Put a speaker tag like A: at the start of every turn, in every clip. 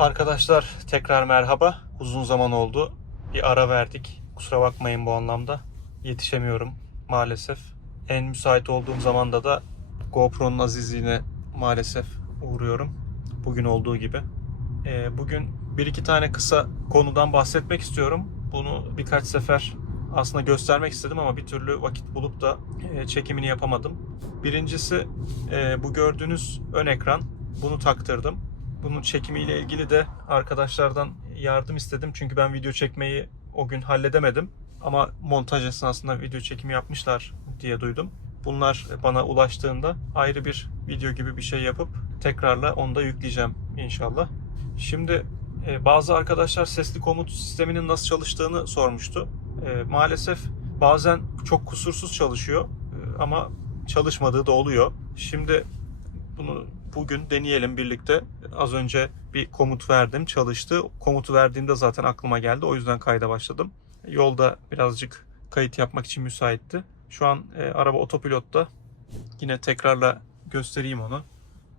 A: Arkadaşlar tekrar merhaba. Uzun zaman oldu. Bir ara verdik. Kusura bakmayın bu anlamda. Yetişemiyorum maalesef. En müsait olduğum zamanda da GoPro'nun azizliğine maalesef uğruyorum. Bugün olduğu gibi. Ee, bugün bir iki tane kısa konudan bahsetmek istiyorum. Bunu birkaç sefer aslında göstermek istedim ama bir türlü vakit bulup da e, çekimini yapamadım. Birincisi e, bu gördüğünüz ön ekran. Bunu taktırdım. Bunun çekimiyle ilgili de arkadaşlardan yardım istedim. Çünkü ben video çekmeyi o gün halledemedim. Ama montaj esnasında video çekimi yapmışlar diye duydum. Bunlar bana ulaştığında ayrı bir video gibi bir şey yapıp tekrarla onu da yükleyeceğim inşallah. Şimdi e, bazı arkadaşlar sesli komut sisteminin nasıl çalıştığını sormuştu. E, maalesef bazen çok kusursuz çalışıyor e, ama çalışmadığı da oluyor. Şimdi bunu bugün deneyelim birlikte. Az önce bir komut verdim, çalıştı. Komutu verdiğimde zaten aklıma geldi. O yüzden kayda başladım. Yolda birazcık kayıt yapmak için müsaitti. Şu an e, araba otopilotta. Yine tekrarla göstereyim onu.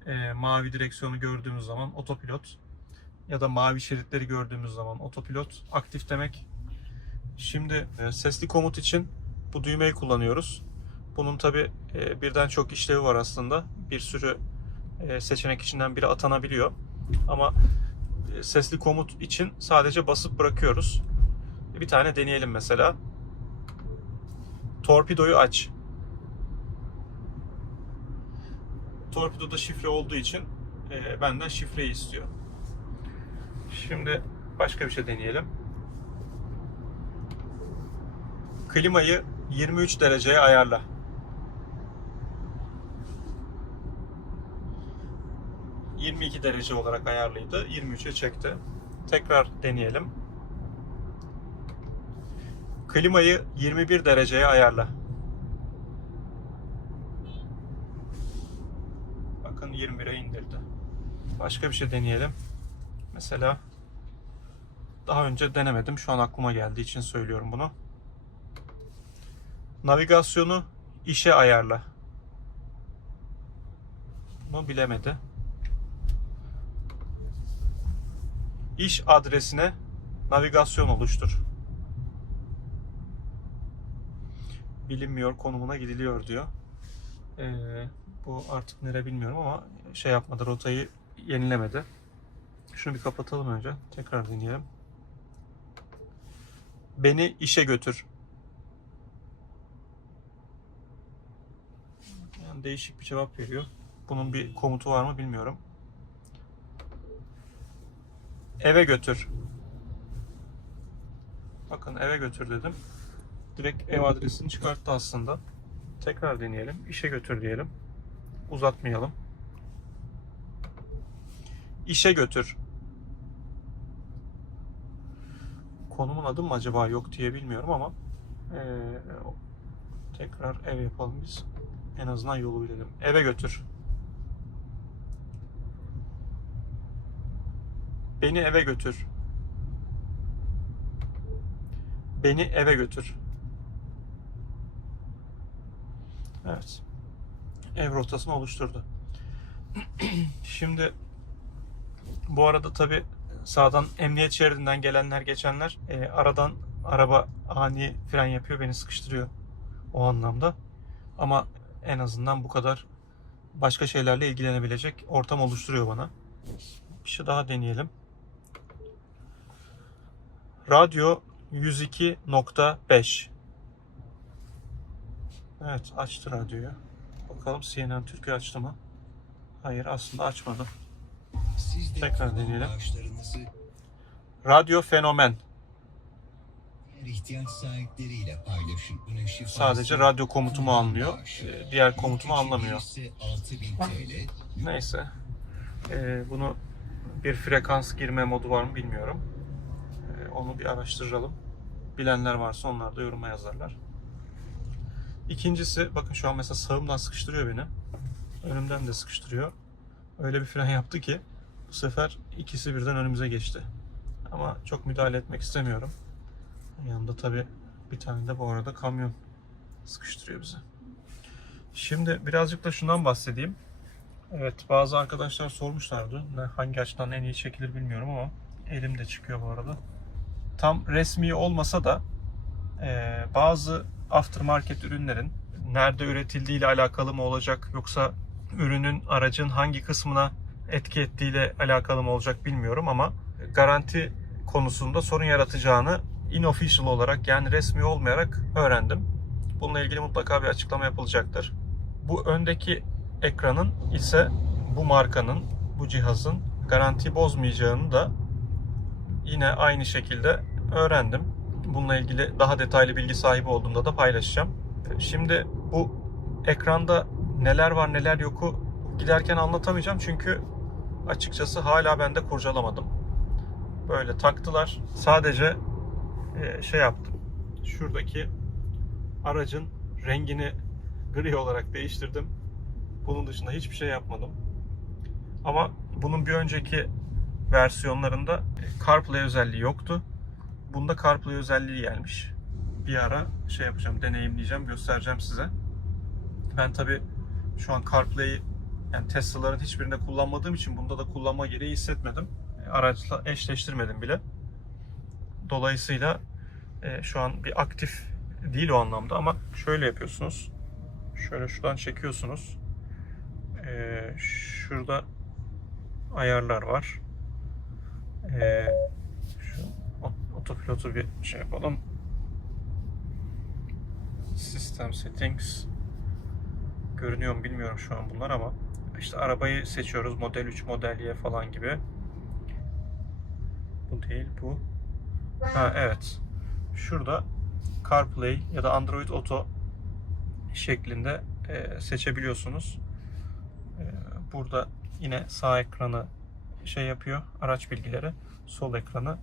A: E, mavi direksiyonu gördüğümüz zaman otopilot ya da mavi şeritleri gördüğümüz zaman otopilot aktif demek. Şimdi e, sesli komut için bu düğmeyi kullanıyoruz. Bunun tabi birden çok işlevi var aslında. Bir sürü e, seçenek içinden biri atanabiliyor. Ama e, sesli komut için sadece basıp bırakıyoruz. Bir tane deneyelim mesela. Torpidoyu aç. Torpidoda şifre olduğu için e, benden şifreyi istiyor. Şimdi başka bir şey deneyelim. Klimayı 23 dereceye ayarla. ...22 derece olarak ayarlıydı. 23'e çekti. Tekrar deneyelim. Klimayı 21 dereceye ayarla. Bakın 21'e indirdi. Başka bir şey deneyelim. Mesela daha önce denemedim. Şu an aklıma geldiği için söylüyorum bunu. Navigasyonu işe ayarla. Bunu bilemedi. İş adresine navigasyon oluştur. Bilinmiyor konumuna gidiliyor diyor. Ee, bu artık nere bilmiyorum ama şey yapmadı rotayı yenilemedi. Şunu bir kapatalım önce. Tekrar deneyelim. Beni işe götür. Yani değişik bir cevap veriyor. Bunun bir komutu var mı bilmiyorum. Eve götür. Bakın eve götür dedim. Direkt ev adresini çıkarttı aslında. Tekrar deneyelim. İşe götür diyelim. Uzatmayalım. İşe götür. Konumun adı mı acaba yok diye bilmiyorum ama eee, tekrar ev yapalım biz. En azından yolu bilelim. Eve götür. Beni eve götür. Beni eve götür. Evet. Ev rotasını oluşturdu. Şimdi bu arada tabi sağdan emniyet şeridinden gelenler geçenler e, aradan araba ani fren yapıyor beni sıkıştırıyor o anlamda. Ama en azından bu kadar başka şeylerle ilgilenebilecek ortam oluşturuyor bana. Bir şey daha deneyelim. Radyo 102.5 Evet açtı radyoyu. Bakalım CNN Türkiye açtı mı? Hayır aslında açmadı. Tekrar deneyelim. Radyo Fenomen. Sadece radyo komutumu anlıyor. Ee, Diğer komutumu anlamıyor.
B: ise 6000 TL.
A: Neyse. Ee, bunu bir frekans girme modu var mı bilmiyorum. Onu bir araştıralım. Bilenler varsa onlar da yoruma yazarlar. İkincisi bakın şu an mesela sağımdan sıkıştırıyor beni. Önümden de sıkıştırıyor. Öyle bir fren yaptı ki bu sefer ikisi birden önümüze geçti. Ama çok müdahale etmek istemiyorum. Yanında tabi bir tane de bu arada kamyon sıkıştırıyor bizi. Şimdi birazcık da şundan bahsedeyim. Evet bazı arkadaşlar sormuşlardı. Hangi açıdan en iyi çekilir bilmiyorum ama elimde çıkıyor bu arada. Tam resmi olmasa da e, bazı aftermarket ürünlerin nerede üretildiği ile alakalı mı olacak yoksa ürünün aracın hangi kısmına etki ettiğiyle alakalı mı olacak bilmiyorum ama garanti konusunda sorun yaratacağını inofficial olarak yani resmi olmayarak öğrendim. Bununla ilgili mutlaka bir açıklama yapılacaktır. Bu öndeki ekranın ise bu markanın, bu cihazın garanti bozmayacağını da yine aynı şekilde öğrendim. Bununla ilgili daha detaylı bilgi sahibi olduğumda da paylaşacağım. Şimdi bu ekranda neler var neler yoku giderken anlatamayacağım çünkü açıkçası hala ben de kurcalamadım. Böyle taktılar. Sadece e, şey yaptım. Şuradaki aracın rengini gri olarak değiştirdim. Bunun dışında hiçbir şey yapmadım. Ama bunun bir önceki versiyonlarında CarPlay özelliği yoktu. Bunda CarPlay özelliği gelmiş. Bir ara şey yapacağım, deneyimleyeceğim, göstereceğim size. Ben tabi şu an CarPlay'i yani Tesla'ların hiçbirinde kullanmadığım için bunda da kullanma gereği hissetmedim. E, Araçla eşleştirmedim bile. Dolayısıyla e, şu an bir aktif değil o anlamda ama şöyle yapıyorsunuz. Şöyle şuradan çekiyorsunuz. E, şurada ayarlar var. E, otopilotu bir şey yapalım. System settings. Görünüyor mu bilmiyorum şu an bunlar ama işte arabayı seçiyoruz. Model 3 model Y falan gibi. Bu değil bu. Ha evet. Şurada CarPlay ya da Android Auto şeklinde e, seçebiliyorsunuz. E, burada yine sağ ekranı şey yapıyor araç bilgileri. Sol ekranı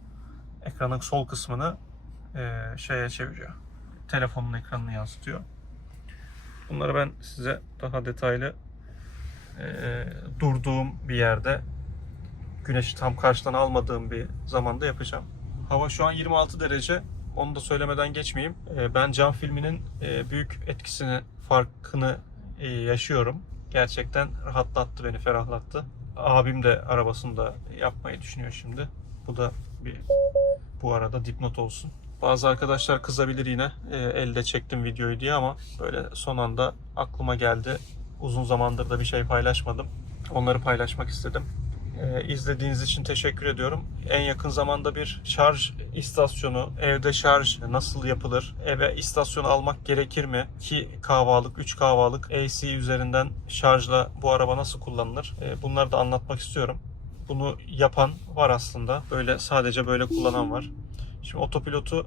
A: ekranın sol kısmını e, şeye çeviriyor telefonun ekranını yansıtıyor Bunları ben size daha detaylı e, durduğum bir yerde güneşi tam karşıdan almadığım bir zamanda yapacağım. Hava şu an 26 derece. Onu da söylemeden geçmeyeyim. E, ben cam filminin e, büyük etkisini, farkını e, yaşıyorum. Gerçekten rahatlattı beni, ferahlattı. Abim de arabasında yapmayı düşünüyor şimdi. Bu da bir bu arada dipnot olsun. Bazı arkadaşlar kızabilir yine e, elde çektim videoyu diye ama böyle son anda aklıma geldi. Uzun zamandır da bir şey paylaşmadım. Onları paylaşmak istedim. E, izlediğiniz için teşekkür ediyorum. En yakın zamanda bir şarj istasyonu, evde şarj nasıl yapılır, eve istasyon almak gerekir mi? 2 kahvalık, 3 kahvalık AC üzerinden şarjla bu araba nasıl kullanılır? E, bunları da anlatmak istiyorum. Bunu yapan var aslında. Böyle sadece böyle kullanan var. Şimdi otopilotu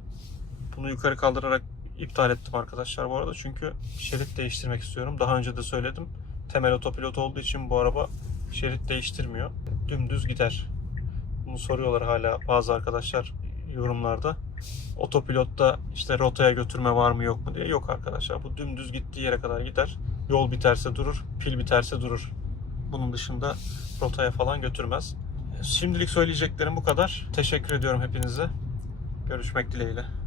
A: bunu yukarı kaldırarak iptal ettim arkadaşlar bu arada. Çünkü şerit değiştirmek istiyorum. Daha önce de söyledim. Temel otopilot olduğu için bu araba şerit değiştirmiyor. Dümdüz gider. Bunu soruyorlar hala bazı arkadaşlar yorumlarda. Otopilotta işte rotaya götürme var mı yok mu diye. Yok arkadaşlar. Bu dümdüz gittiği yere kadar gider. Yol biterse durur, pil biterse durur. Bunun dışında rotaya falan götürmez. Şimdilik söyleyeceklerim bu kadar. Teşekkür ediyorum hepinize. Görüşmek dileğiyle.